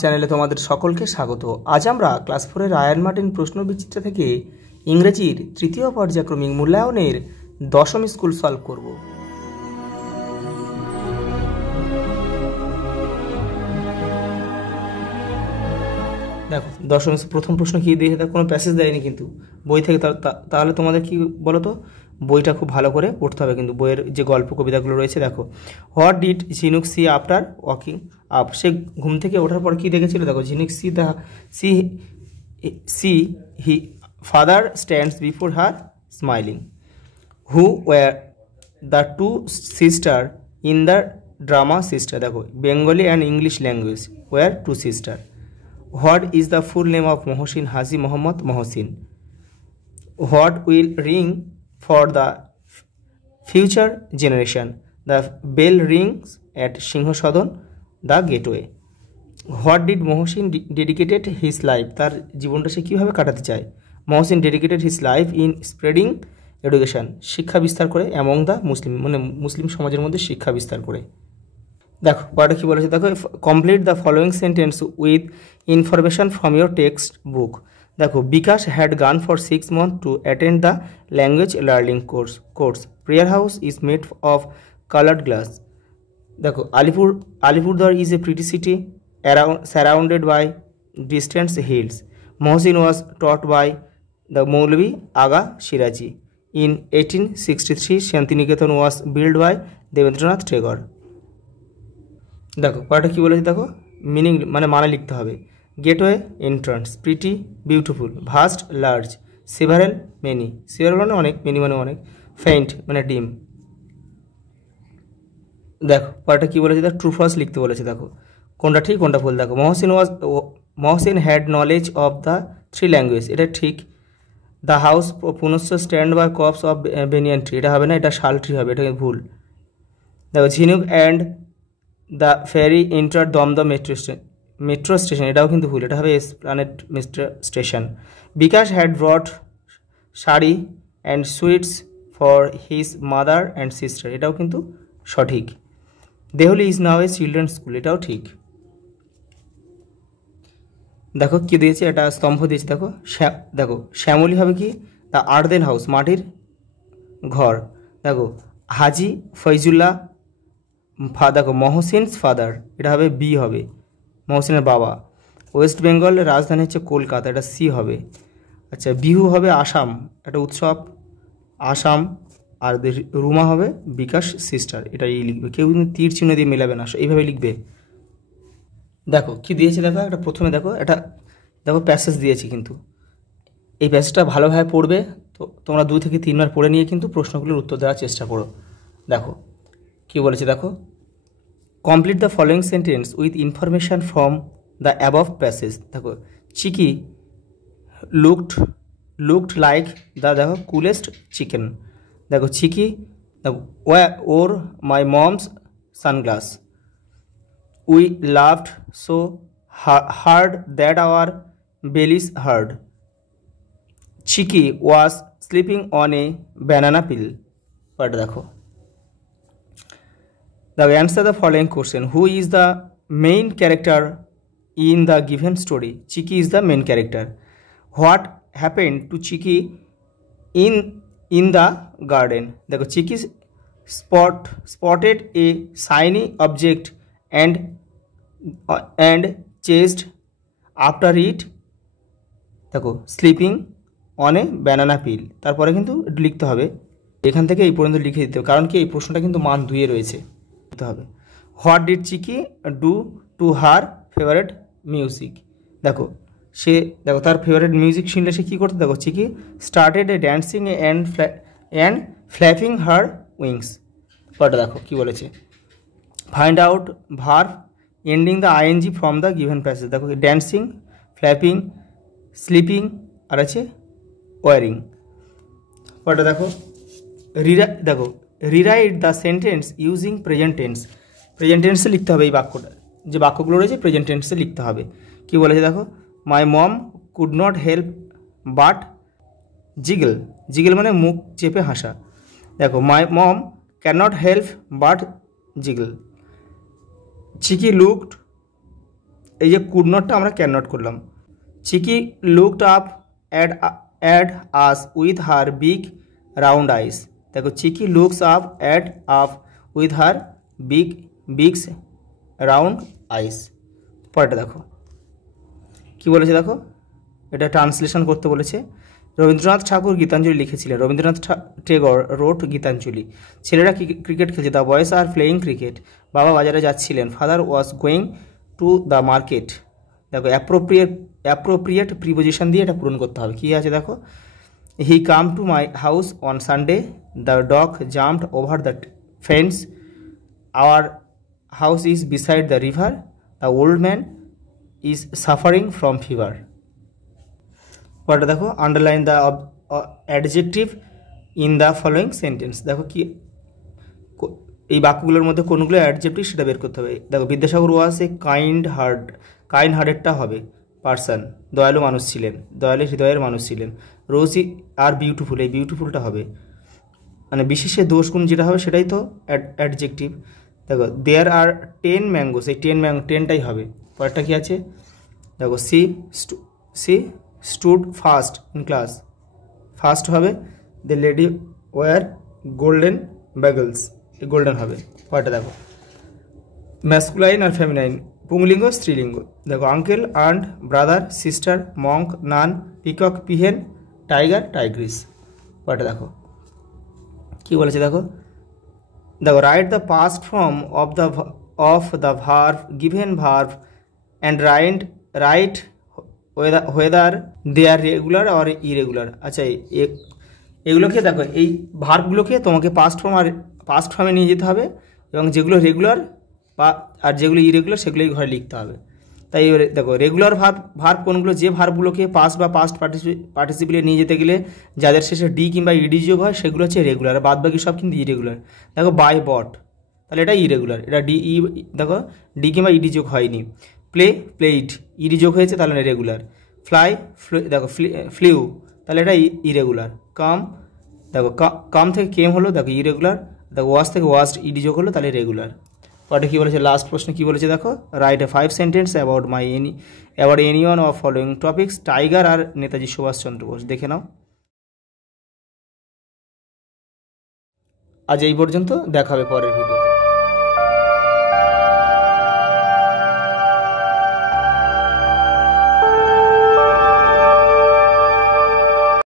চ্যানেলে তোমাদের সকলকে স্বাগত। আজ আমরা ক্লাস 4-এর আয়ান মার্টিন প্রশ্ন বিচিত্র থেকে ইংরেজির তৃতীয় পর্যায়ক্রমিক মূল্যায়নের দশম স্কুল সলভ করব। দেখো দশম প্রথম প্রশ্ন কি দিয়েছে, তার কোনো প্যাসেজ দেয়নি কিন্তু বই থেকে। তাহলে তোমাদের কি বলো তো, বইটা খুব ভালো করে পড়তে হবে কিন্তু। বইয়ের যে গল্প কবিতাগুলো রয়েছে দেখো, what did Jhinuk see after waking up, সে ঘুম থেকে ওঠার পর কি দেখেছিল? দেখো, Jhinuk see he father stands before her smiling. Who were the two sister in the drama sister, দেখো Bengali and English language, were two sister. What is the full name of Mohsin Haji Mohammad Mohsin? What will ring for the future generation? The bell rings at Singho Sadon, the gateway. What did Mohsin dedicated his life? তার জীবনটা সে কীভাবে কাটাতে চায়? Mohsin dedicated his life in spreading education, শিক্ষা বিস্তার করে among the Muslim, মানে মুসলিম সমাজের মধ্যে শিক্ষা বিস্তার করে। দেখো পড়াটা কি বলেছে, দেখো complete the following sentence with information from your text book. দেখো, Bikash had gone for 6 months to attend the language learning course. Prayer house is made of coloured glass. দেখো, Alipurduar is a pretty city surrounded by distance hills. Mohsin was taught by the Maulvi Aga Siraji. In 1863 Shantiniketan was build by Debendranath Tagore. দেখো পড়াটা কী বলেছে, দেখো meaning মানে লিখতে হবে। Gateway entrance, pretty beautiful, vast large, several many, several মানে অনেক, মেনি মানে অনেক, ফেইন্ট মানে ডিম। দেখো পড়াটা কী বলেছে, দেখো ট্রু ফলস লিখতে বলেছে। দেখো কোনটা ঠিক কোনটা ভুল। দেখো Mohsin had knowledge of the 3 language, এটা ঠিক। The house Punascha stand by copse of banyan tree, এটা হবে না, এটা শাল ট্রি হবে, এটা ভুল। দেখো Jhinuk and the fairy enter Dumdum metro station, এটাও কিন্তু ভুল, এটা হবে Esplanade metro station. Bikash had brought sari and sweets for his mother and sister, এটাও কিন্তু সঠিক। Delhi is now a children's school, এটাও ঠিক। দেখো কি দিয়েছে, এটা স্তম্ভ দিয়েছে। দেখো দেখো শ্যামলী হবে কি, দ্য আর্দেন হাউস, মাটির ঘর। দেখো হাজি ফৈজুল্লাহ, দেখো মহসিনস ফাদার, এটা হবে বি হবে, মহসিনের বাবা। ওয়েস্ট বেঙ্গল রাজধানী হচ্ছে কলকাতা, এটা সি হবে। আচ্ছা বিহু হবে আসাম, একটা উৎসব আসাম। আর রুমা হবে বিকাশ সিস্টার, এটা এই লিখবে, কেউ কিন্তু তীর চিহ্ন দিয়ে মেলাবে না, এইভাবে লিখবে। দেখো কি দিয়েছে, দেখো এটা প্রথমে দেখো, এটা দেখো প্যাসেজ দিয়েছি কিন্তু এই প্যাসেজটা ভালোভাবে পড়বে। তো তোমরা 2 থেকে 3 বার পড়ে নিয়ে কিন্তু প্রশ্নগুলোর উত্তর দেওয়ার চেষ্টা করো। দেখো কি বলেছে, দেখো complete the following sentence with information from the above passage. দেখো চিকি লুকড লাইক দ্য, দেখো কুলেস্ট চিকেন। দেখো Chiki wore my mom's sunglasses. We laughed so hard that our bellies hurt. Chiki was sleeping on a banana peel. But দেখো the answer the following question. Who is the main character in the given story? Chiki is the main character. What happened to Chiki in the garden? देखो Chiki spotted a shiny object and chased after it. দেখো sleeping on a banana peel, তারপরে কিন্তু লিখতে হবে, এখান থেকে এই পর্যন্ত লিখে দিতে হবে, কারণ কি এই প্রশ্নটা কিন্তু মান 2 এ রয়েছে হবে। What did Chiki do to her favourite music. দেখো সে, দেখো তার ফেভারিট মিউজিক শুনলে সে কী করতে, দেখো Chiki started a dancing and flapping her wings. পরটা দেখো কী বলেছে, find out verb ending the ING from the given passage. দেখো ড্যান্সিং, ফ্ল্যাপিং, স্লিপিং আর আছে ওয়ারিং। পরটা দেখো দেখো rewrite the sentence using present tense. Present টেন্সে লিখতে হবে এই বাক্যটা, যে বাক্যগুলো রয়েছে প্রেজেন্ট টেন্সে লিখতে হবে। কি বলেছে দেখো, my mom could not help but giggle, giggle মানে মুখ চেপে হাসা। দেখো my mom can not help but giggle. Chiki looked এই যে কুড নটটা আমরা ক্যান নট করলাম। Chiki looked up at us with her big round eyes. দেখো Chiki looks up with her bigs round eyes. পরেরটা দেখো কি বলেছে, দেখো এটা ট্রান্সলেশন করতে বলেছে। রবীন্দ্রনাথ ঠাকুর গীতাঞ্জলি লিখেছিলেন। রবীন্দ্রনাথ টেগর রোট গীতাঞ্জলি। ছেলেরা ক্রিকেট খেলছে। The boys are playing cricket. বাবা বাজারে যাচ্ছিলেন। Father was going to the market. দেখো অ্যাপ্রোপ্রিয়েট প্রিপোজিশন দিয়ে এটা পূরণ করতে হবে। কী আছে দেখো, he come to my house on Sunday. The dog jumped over the fence. Our house is beside the river. The old man is suffering from fever. পরটা দেখো underline the adjective in the following sentence. দেখো কি এই বাক্যগুলোর মধ্যে কোনগুলো adjective সেটা বের করতে হবে। দেখো বিদ্যাসাগর ওয়াজ এ কাইন্ড হার্টেডটা হবে পার্সন, দয়ালু মানুষ ছিলেন, দয়ালু হৃদয়ের মানুষ ছিলেন। রোজি আর বিউটিফুল, এই বিউটিফুলটা হবে মানে বিশেষে দোষ গুণ যেটা হবে সেটাই তো অ্যাডজেক্টিভ। দেখো দেয়ার আর 10 ম্যাঙ্গোস, এই 10টাই হবে। পরেরটা কি আছে দেখো, she stood first in class, first হবে। The lady wore golden bangles, golden হবে। পরেরটা দেখো ম্যাসকুলাইন আর ফেমিনাইন, পুংলিঙ্গ স্ত্রীলিঙ্গ। দেখো uncle aunt brother sister monk nun peacock peahen tiger tigress. পরেরটা দেখো কি বলেছে দেখো, write the past form of the verb given verb and write whether they are regular or irregular. আচ্ছা এগুলোকে দেখো, এই ভার্বগুলোকে তোমাকে পাস্ট ফর্মে নিয়ে যেতে হবে এবং যেগুলো রেগুলার বা আর যেগুলো ইরেগুলার সেগুলোই ঘরে লিখতে হবে। তাই দেখো রেগুলার ভার্ব কোনগুলো, যে ভার্বগুলোকে পাস্ট বা পাস্ট পার্টিসিপেলে নিয়ে যেতে গেলে যাদের শেষে ডি কিংবা ইডি যোগ হয় সেগুলো হচ্ছে রেগুলার, বাদ বাকি সব কিন্তু ইরেগুলার। দেখো বাই বট, তাহলে এটা ইরেগুলার, এটা দেখো ডি কিংবা ইডি যোগ হয়নি। প্লেইড ইডি যোগ হয়েছে তাহলে রেগুলার। ফ্লাই দেখো ফ্লিউ তাহলে এটা ইরেগুলার। দেখো কাম থেকে কেম হলো, দেখো ইরেগুলার। দেখো ওয়াশ থেকে ওয়াশড ইডি যোগ হলো তাহলে রেগুলার। ওটা কী বলেছে লাস্ট প্রশ্নে কী বলেছে দেখো, write a 5 sentence about any one of following topics. Tiger আর নেতাজি সুভাষচন্দ্র বোস। দেখে নাও। আজ এই পর্যন্ত, দেখা হবে পরের ভিডিও।